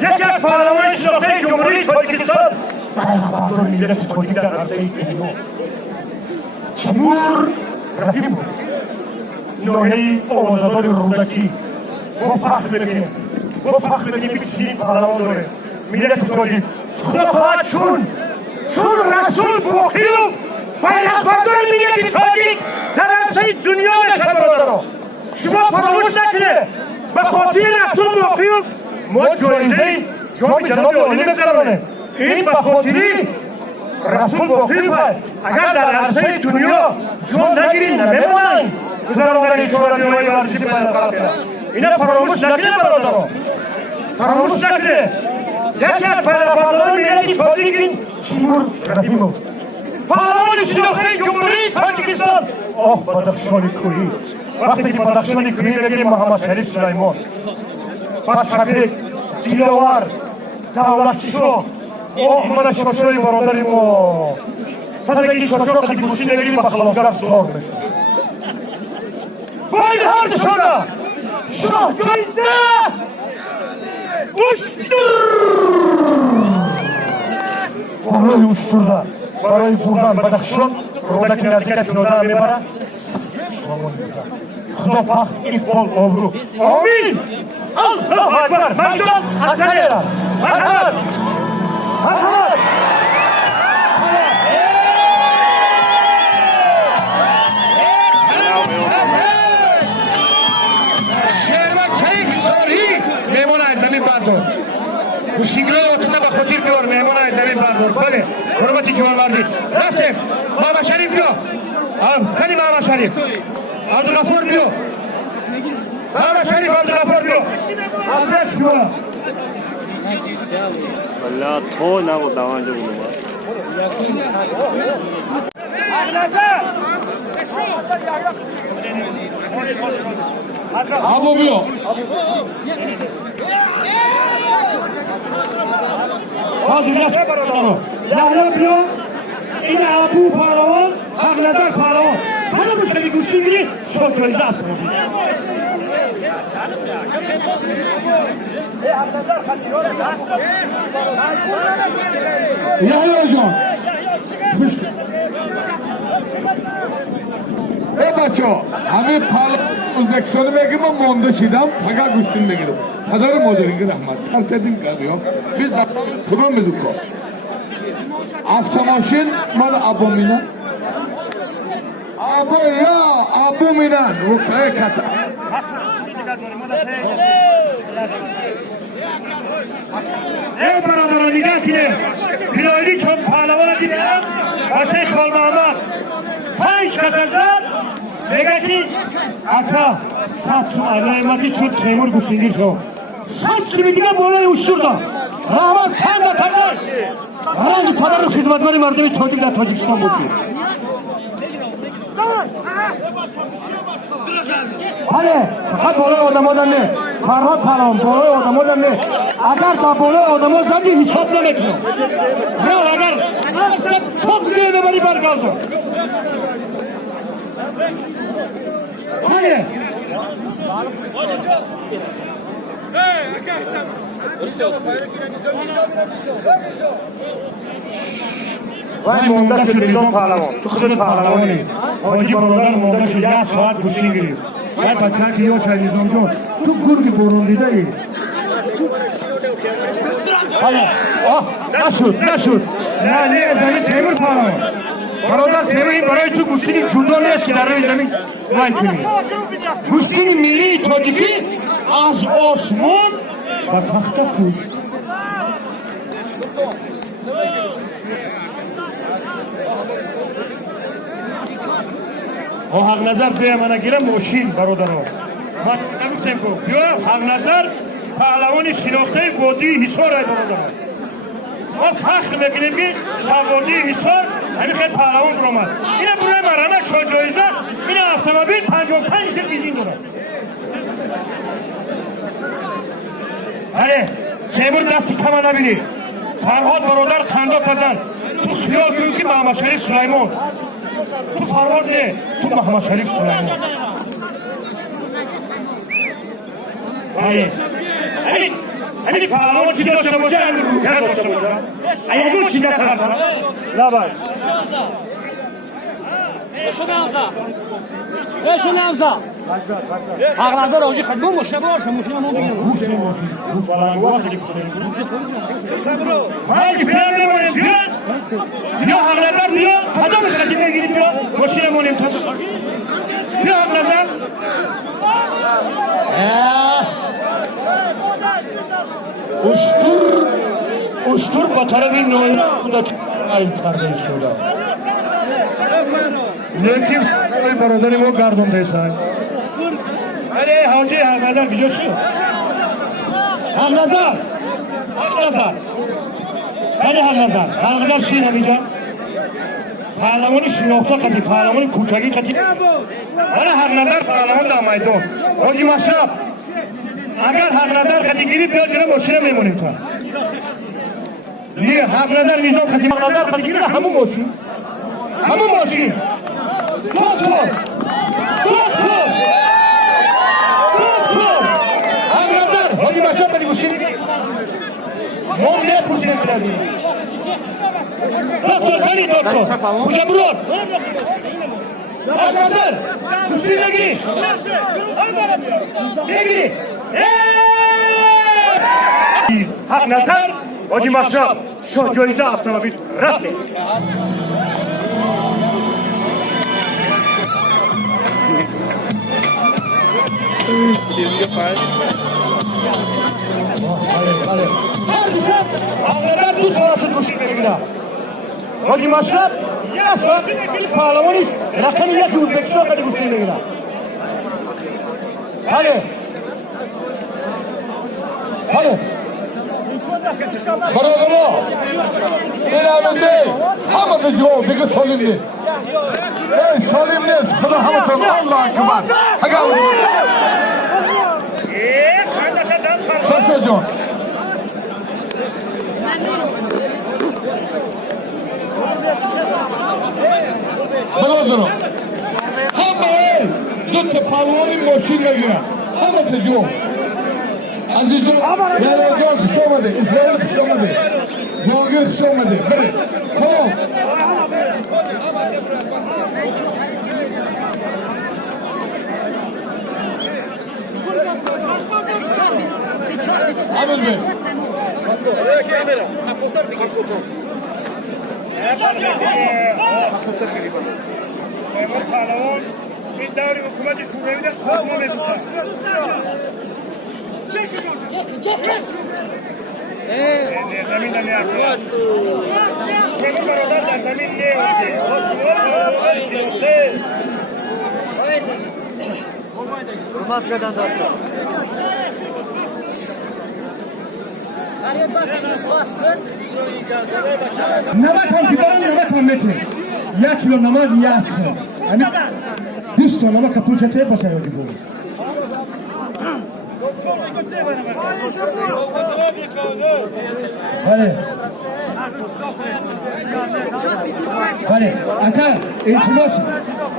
یکی از پهلوان شناخته جمهوری تاجیکستان بهادر ملت تاجیک در عرصه دنیا تیمور رحیموف ناحیه آوازدار رودکی با فخر بگیم که چنین پهلوان داره ملت تاجیک خدا خواهد چون رسول باقی و پیغمبردار ملت تاجیک در عرصه دنیا نشه برادرها. شما فراموش نکنه به خاطر رسول باقی و ما جایزه جام جناب عالی می‌گذرانیم. این به خاطری رسول باقی است. اگر در عرصه دنیا جام نگیریم نمی‌مانیم. گذراندن شورای جمهوری ورزشی پیغمبر اینا فراموش نکنید برادران. فراموش نکنید. یکی از پیغمبران ملت تاجیک تیمور رحیموف پهلوان شناخته جمهوری تاجیکستان. بدخشان کوهی. وقتی که بدخشان کوهی بگیم محمد شریف سلیمان بچه‌بک دیلوار دولتشاه احمد شاشوی برادر ما تازگی شاشو قدی گوشی نگیریم به خلافگر سوار میشه. باید هردشانه شاه جایزه اشتر برای اشتردن برای بردن بدخشان رودک نزدیک پیاده میبرد. خدا فخر اقبال آبرو آمین. الله اکبر. مردم از نگیرم مرحمت شهر و چه بساری میمون از زمین بردار گوشینگره آتونه به خاطر بیار میمون از زمین بردار. بله حرمتی جوانمردی رفتیم. بابا شریف بیا خیلی بابا شریف عبدالغفور بیا بابا شریف عبدالغفور بیا عبدالش بیا والله تو نبود دوانجا بودم ابو بیا حاضریت برادران یحیی بیا. این ابو پهلوان حق نظر پهلوان حالا بشنی گوشی میری شما جایزه هست بودی یحیی جان ای بچه ها همه پهلوان ازبکستانı بگیم و مانده شیدم فقط گوشتین بگیرم پدر مادرینگی رحمت ترسدین کردیم biz kumar müzikler avtomaşin mal abomina abo ya abomina rukiye kata ey beraber nigah kine filayli çok pehlavana dinledim Fatih Kalmamad 5 kazanlar Megaki aka Satsu alayimati şut Temur Gusingir şut Satsu gibi diye böyle uçturdu Rahmat Khan da tabii Herhangi tadarruk hizmetleri merdemi Tacik'le Tacikistan buldu. Hani fakat böyle adamlardan ne? Farhat falan böyle adamlardan ne? Agar da böyle adamlardan ne hiç hesaplamıyor. Ya agar çok diye de beni bar kaldı. Hani? وای مونده شد بیزان پهلوان تو خود پهلوانی حاجی برادر مونده شد 1 ساعت گوشین گرفت وای بچه که یا شاید نظام جان تو گرگ برون دیده ای نشد نه زمین تیمور پهلوان برادر تیمور این برای تو گوشین جدا نیست که در روی زمین وای کنی گوشین ملی تاجیکی از آسمان و تخته پوش و حق نظر به من گیرم موشین برادران ما نمی‌تونیم گفت یا حق نظر پهلوان شناخته وادی حصار ای برادران ما فخر میکنیم که وادی حصار همین خیلی پهلوان درآمد اینا برای مرانه شاه جایزه اینا اتومبیل 55 بیزین داره آره تیمور دستی کما نبینی فرهاد برادر خنده کردن تو خیال کنید که محمد شریف سلیمان تو فرار نه تو محمد شریف سلیمان همین پهلوان چی داشته باشه همین روکر داشته باشه اگر اون چی نترسه نباید بشو نمزا حق نظر آجی خدمون باشه باشه موشن ما بگیم موشن موشن بلنگوها خیلی هایی بیا میمونیم بیا حق نظر بیا قدام خدی بگیریم بیا موشن مونیم بیا حق نظر اشتور با طرف این نوعی خودت قایل کرده شده لیکن ای برادری ما گردم بیسن ولی حاجی حق نظر کجا شد حق نظر ولی حق نظر شیر همیجا پهلوانی شناخته کدی پهلوانی کوچگی کدی ولی حق نظر پهلوان در میدان حاجی مشرف اگر حق نظر کدی گیری بیا جنه ماشین میمونیم تا یه حق نظر میزان کدی حق نظر کدی گیری همون ماشین دکتر حق نظر حاجی مشرف کدی ماشین مام نه پوشین کدی دکتر کجا برون حق نظر ماشین نگیری حق نظر حاجی مشرف شاه جایزه اتومبیل رفته حق نظر دو ساعت ماشین بگیره حاجی مشرف یه ساعت بگیری پهلوانیست رقم یکی ازبکستان کدی ماشین بگیره بله برای ما این همه همه به جواب دیگه سالیم نیست سالیم نیست خدا همه تون الله اکبر ساسه جان برادرم همه زود پهلوانی ماشین نگیرن همه به جواب عزیزم یارجان کش آمده اسرائیل کش آمده جهانگیر کش آمده بره تمام عمل بیر امار پهلوان این دوری حکومت سوریه در سازمان نمی‌کنه زمین نمی‌آورد. شما برادر در زمین نمی‌آورد. حکومت کردن داد. نمک هم که برای نمک هم میتونه 1 کیلو نمک 1 همین 20 تا نمک پوچته بسه یادی بود بله اکر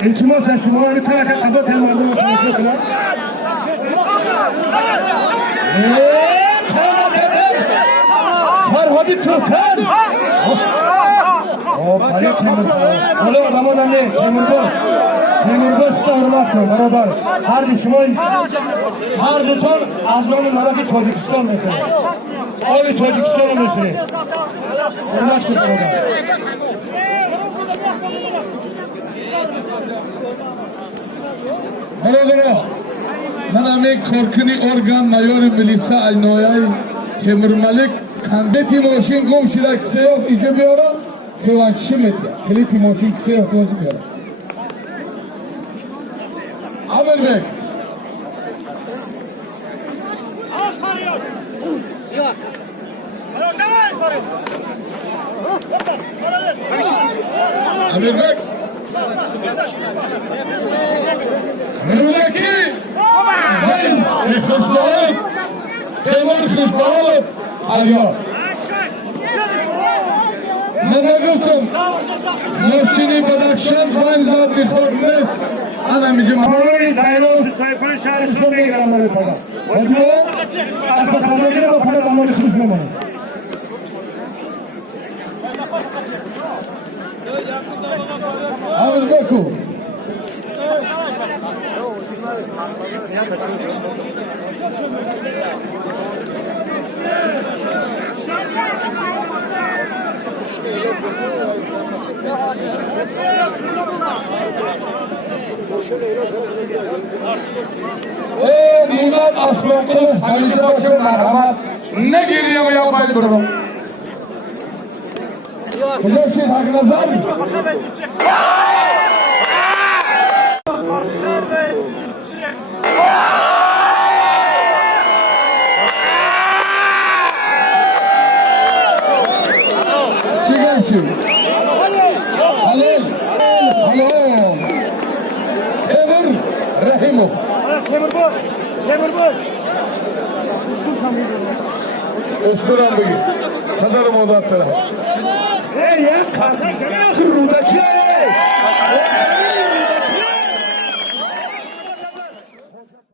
التماس از شما رو تا اکر قضا تل مردم شما کنم فرهادی توتن بله حالا رمان هم نه تیمورباش تا حرمت کن برابر هر دوتان از نام نمک تاجیکستان میکنه آب تاجیکستان میکنه حرمت کن برابر برادر من همه کارکنی ارگان مایور ملیسا النویای تیمور ملک کنده تیماشین گم شده کسی اینجا بیارم سوانشی میتیا کلی تیماشین کسی احتوازی بیارم عمل بک عمل بک ملکی خوشبالت تیمور خوشبالت آیا من نگفتم محسنی بدخشان زنگ bir formu ana میگم Orayı dayanıyor. Sayfayı şarjını beygirem böyle para. Hadi o. Arka sandalye bu para damarı kızmıyor bana. Ağız bakın. Murat Aslanqulov Halice başı merhamet. Ne geliyor yapmayın durum. Biliyorsun hakkınızda mı? Çıkarsın. Halil. Halil. Temur Rahimov. Temur bu. Restoran bugün. Kadarım odatlara. Ya kalsın. Rudaçı.